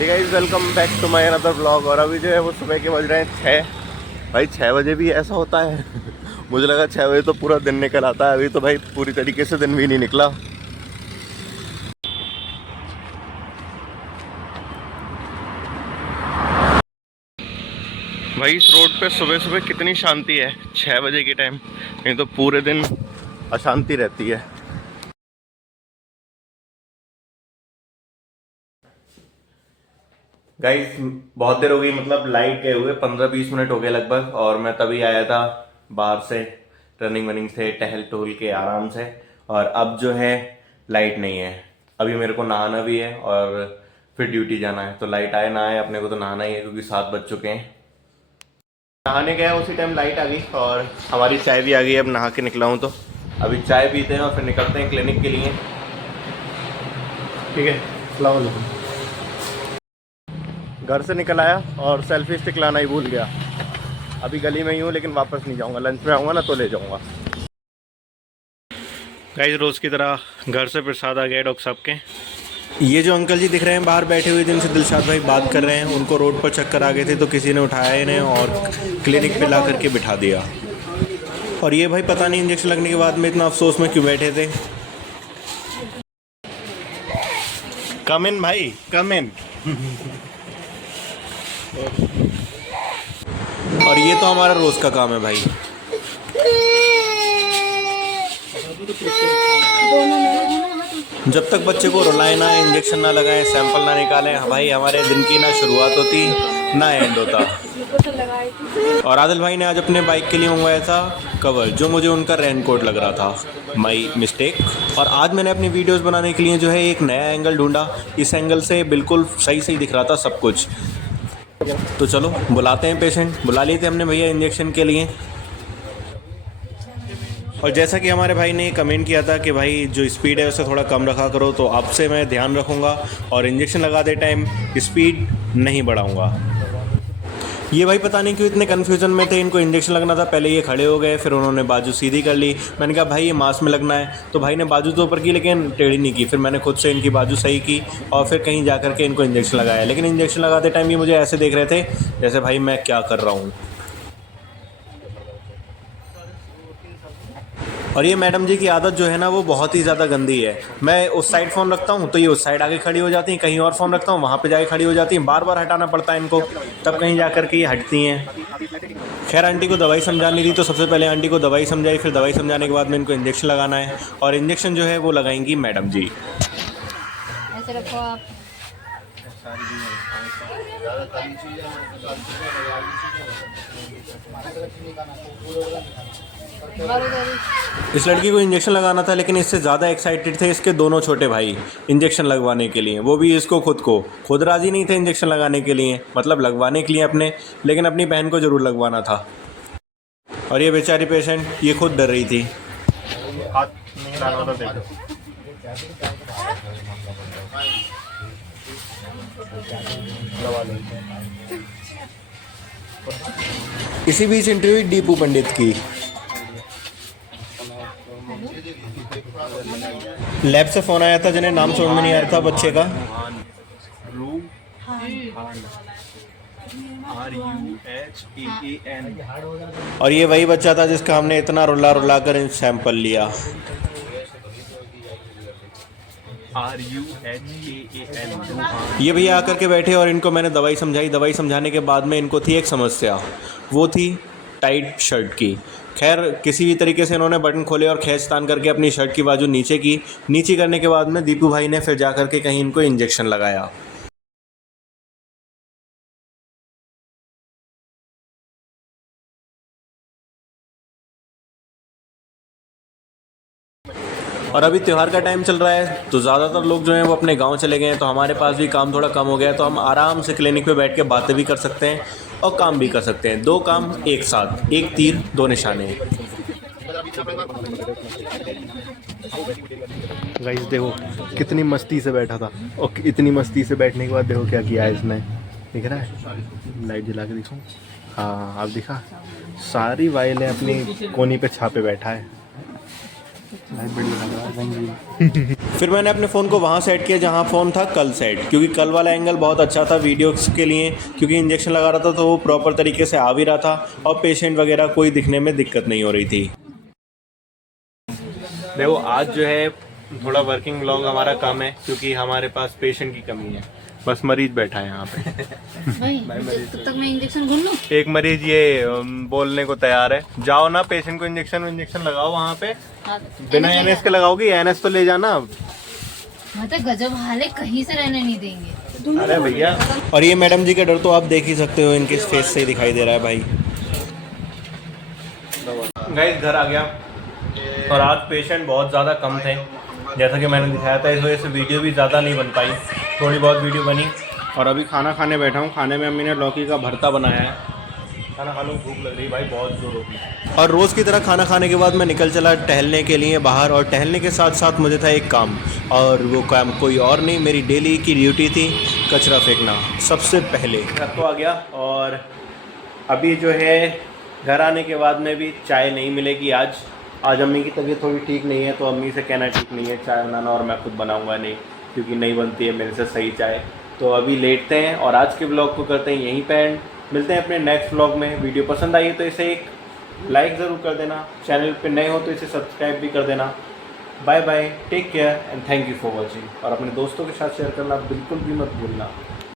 ठीक है, welcome back to my another blog. और अभी जो है वो सुबह के बज रहे हैं 6। भाई 6 बजे भी ऐसा होता है? मुझे लगा 6 बजे तो पूरा दिन निकल आता है। अभी तो भाई पूरी तरीके से दिन भी नहीं निकला। भाई इस रोड पे सुबह सुबह कितनी शांति है 6 बजे के टाइम, नहीं तो पूरे दिन अशांति रहती है। गाइस बहुत देर हो गई, मतलब लाइट गए हुए 15-20 मिनट हो गए लगभग। और मैं तभी आया था बाहर से, रनिंग वनिंग से टहल टहल के आराम से। और अब जो है लाइट नहीं है। अभी मेरे को नहाना भी है और फिर ड्यूटी जाना है। तो लाइट आए ना आए अपने को तो नहाना ही है, क्योंकि 7 बज चुके हैं। नहाने गया उसी टाइम लाइट आ गई और हमारी चाय भी आ गई। अब नहा के निकला हूँ तो अभी चाय पीते हैं और फिर निकलते हैं क्लिनिक के लिए। ठीक है, अस्सलाम वालेकुम। घर से निकल आया और सेल्फी स्टिक लाना ही भूल गया। अभी गली में ही हूँ लेकिन वापस नहीं जाऊँगा। लंच में आऊँगा ना तो ले जाऊँगा। गाइस रोज़ की तरह घर से प्रसाद आ गया डॉक्टर साहब के। ये जो अंकल जी दिख रहे हैं बाहर बैठे हुए, जिनसे दिलशाद भाई बात कर रहे हैं, उनको रोड पर चक्कर आ गए थे तो किसी ने उठाया इन्हें और क्लिनिक पे ला करके बिठा दिया। और ये भाई पता नहीं इंजेक्शन लगने के बाद में इतना अफसोस में क्यों बैठे थे। कम इन भाई, कम इन। और ये तो हमारा रोज़ का काम है भाई। जब तक बच्चे को रुलाए ना, इंजेक्शन ना लगाएं, सैंपल ना निकालें, भाई हमारे दिन की ना शुरुआत होती ना एंड होता। और आदिल भाई ने आज अपने बाइक के लिए मंगवाया था कवर, जो मुझे उनका रेनकोट लग रहा था। My mistake. और आज मैंने अपनी वीडियोस बनाने के लिए जो है एक नया एंगल ढूंढा। इस एंगल से बिल्कुल सही सही दिख रहा था सब कुछ। तो चलो बुलाते हैं पेशेंट। बुला लिए थे हमने भैया इंजेक्शन के लिए। और जैसा कि हमारे भाई ने कमेंट किया था कि भाई जो स्पीड है उसे थोड़ा कम रखा करो, तो आपसे मैं ध्यान रखूँगा और इंजेक्शन लगाते टाइम स्पीड नहीं बढ़ाऊँगा। ये भाई पता नहीं क्यों इतने कन्फ्यूज़न में थे। इनको इंजेक्शन लगना था, पहले ये खड़े हो गए, फिर उन्होंने बाजू सीधी कर ली। मैंने कहा भाई ये मांस में लगना है, तो भाई ने बाजू तो ऊपर की लेकिन टेढ़ी नहीं की। फिर मैंने खुद से इनकी बाजू सही की और फिर कहीं जा कर के इनको इंजेक्शन लगाया। लेकिन इंजेक्शन लगाते टाइम ये मुझे ऐसे देख रहे थे जैसे भाई मैं क्या कर रहा हूँ। और ये मैडम जी की आदत जो है ना वो बहुत ही ज़्यादा गंदी है। मैं उस साइड फ़ोन रखता हूँ तो ये उस साइड आगे खड़ी हो जाती हैं, कहीं और फ़ोन रखता हूँ वहाँ पे जाके खड़ी हो जाती हैं। बार बार हटाना पड़ता है इनको, तब कहीं जा कर के ये हटती हैं। खैर आंटी को दवाई समझानी थी तो सबसे पहले आंटी को दवाई समझाई, फिर दवाई समझाने के बाद में इनको इंजेक्शन लगाना है। और इंजेक्शन जो है वो लगाएंगी मैडम जी। ऐसे रखो आप। इस लड़की को इंजेक्शन लगाना था, लेकिन इससे ज़्यादा एक्साइटेड थे इसके दोनों छोटे भाई इंजेक्शन लगवाने के लिए। वो भी इसको खुद राज़ी नहीं थे इंजेक्शन लगाने के लिए, मतलब लगवाने के लिए अपने, लेकिन अपनी बहन को ज़रूर लगवाना था। और ये बेचारी पेशेंट ये खुद डर रही थी। इसी बीच इंटरव्यू दीपू पंडित की। लैब से फ़ोन आया था जिन्हें नाम समझ में नहीं आ रहा था बच्चे का। और ये वही बच्चा था जिसका हमने इतना रुला रुला कर सैंपल लिया। ये भैया आकर के बैठे और इनको मैंने दवाई समझाई। दवाई समझाने के बाद में इनको थी एक समस्या, वो थी टाइट शर्ट की। खैर किसी भी तरीके से इन्होंने बटन खोले और खींच तान करके अपनी शर्ट की बाजू नीचे की। नीचे करने के बाद में दीपू भाई ने फिर जा कर के कहीं इनको इंजेक्शन लगाया। और अभी त्यौहार का टाइम चल रहा है तो ज़्यादातर लोग जो हैं वो अपने गांव चले गए हैं, तो हमारे पास भी काम थोड़ा कम हो गया है। तो हम आराम से क्लिनिक पे बैठ के बातें भी कर सकते हैं और काम भी कर सकते हैं। 2 काम एक साथ, एक तीर 2 निशाने। गाइस देखो कितनी मस्ती से बैठा था, और इतनी मस्ती से बैठने के बाद देखो क्या किया है इसने। दिख रहा है? लाइट जला के दिखाऊं? हाँ अब दिखा। सारी वाइलें अपनी कोनी पे छापे बैठा है। भाई बढ़िया लग रहा है रंगीन। फिर मैंने अपने फ़ोन को वहाँ सेट किया जहाँ फ़ोन था कल सेट, क्योंकि कल वाला एंगल बहुत अच्छा था वीडियोस के लिए, क्योंकि इंजेक्शन लगा रहा था तो वो प्रॉपर तरीके से आ भी रहा था और पेशेंट वगैरह कोई दिखने में दिक्कत नहीं हो रही थी। देखो आज जो है थोड़ा वर्किंग व्लॉग हमारा कम है, क्योंकि हमारे पास पेशेंट की कमी है, बस मरीज बैठा है यहाँ पे। भाई तब तक मैं इंजेक्शन ढूंढ लूँ। एक मरीज ये बोलने को तैयार है, जाओ ना पेशेंट को इंजेक्शन लगाओ वहाँ पे। बिना एनएस के लगाओगी, एनएस तो ले जाना। मतलब गजब हाल है, कहीं से रहने नहीं देंगे। अरे भैया, और ये मैडम जी का डर तो आप देख ही सकते हो, इनके फेस से ही दिखाई दे रहा है भाई। गाइस घर आ गया और आज पेशेंट बहुत ज़्यादा कम थे, जैसा कि मैंने दिखाया था, इस वजह से वीडियो भी ज़्यादा नहीं बन पाई, थोड़ी बहुत वीडियो बनी। और अभी खाना खाने बैठा हूँ। खाने में अम्मी ने लौकी का भरता बनाया है, खाना खा लूँ, भूख लग रही भाई बहुत जोर होगी। और रोज़ की तरह खाना खाने के बाद मैं निकल चला टहलने के लिए बाहर, और टहलने के साथ साथ मुझे था एक काम, और वो काम कोई और नहीं, मेरी डेली की ड्यूटी थी कचरा फेंकना सबसे पहले। घर तो आ गया और अभी जो है घर आने के बाद में भी चाय नहीं मिलेगी आज अम्मी की तबीयत थोड़ी ठीक नहीं है, तो अम्मी से कहना ठीक नहीं है चाय बनाना, और मैं खुद बनाऊंगा नहीं, क्योंकि नहीं बनती है मेरे से सही चाय। तो अभी लेटते हैं और आज के ब्लॉग को करते हैं यहीं पे एंड। मिलते हैं अपने नेक्स्ट ब्लॉग में। वीडियो पसंद आई तो इसे एक लाइक ज़रूर कर देना, चैनल पे नए हो तो इसे सब्सक्राइब भी कर देना। Bye bye, take care and thank you for watching. और अपने दोस्तों के साथ शेयर करना बिल्कुल भी मत भूलना।